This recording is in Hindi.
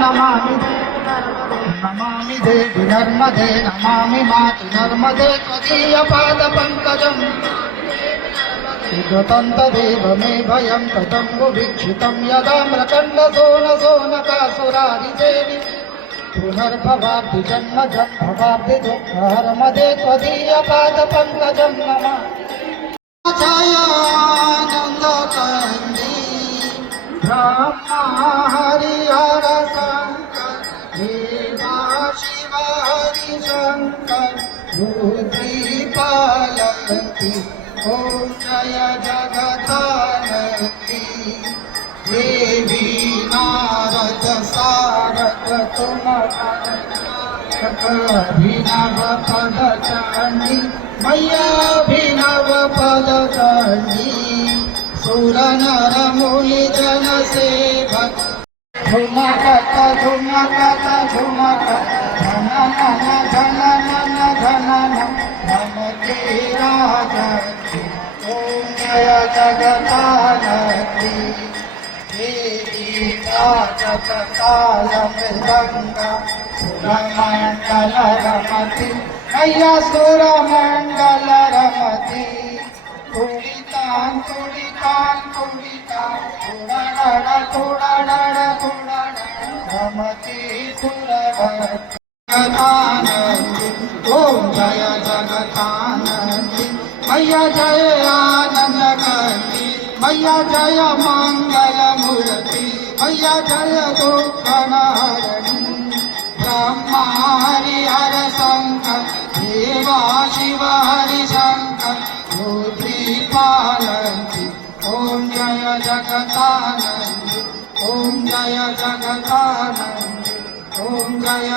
नमामि देवी नर्मदे नमामि मातु नर्मदे त्वदीयपादपङ्कजम् तदेव मे भयं तदम्बुभिक्षितं यदा मृकण्डसोनकासुरारिदेवि पुनर्भवाब्धि जन्म भवाब्धि दुःखहरमदे त्वदीयपादपङ्कजं नमः छायानन्दकन्दी ब्रह्मा हरिहर शङ्कर देवा शिव हरिशङ्कर बुद्धिपालयन्ति ॐ जय जगदानन्दी देवी नारद सारद तुम अभिनव पद चंडी मैया अभिनव पद चंडी सुर नर मुनि जन सेवक झुमकत झुमकत झुमकत धन नन धन नन धन नम तेरा जगती ओम जय जगदानंदी देवी जगताल मृदंगा सुरमंडल रमति मैया सुरमंडल रमति तुड़ितान तुड़ितान तुड़ितान तुड़ाड़ तुड़ाड़ तुड़ाड़ रमति सुरवती जगदानंदी ओम जय जगदानंदी मैया जय आनंद गंगी मैया जय मंगल मूर्ति मैया जय दुःखनारणी ब्रह्मा हरिहर शंकर देवा शिव हरिशंकर बुद्धिपालन्ति ओम जय जगदानंदी ओम जय जगदानंदी ओम जय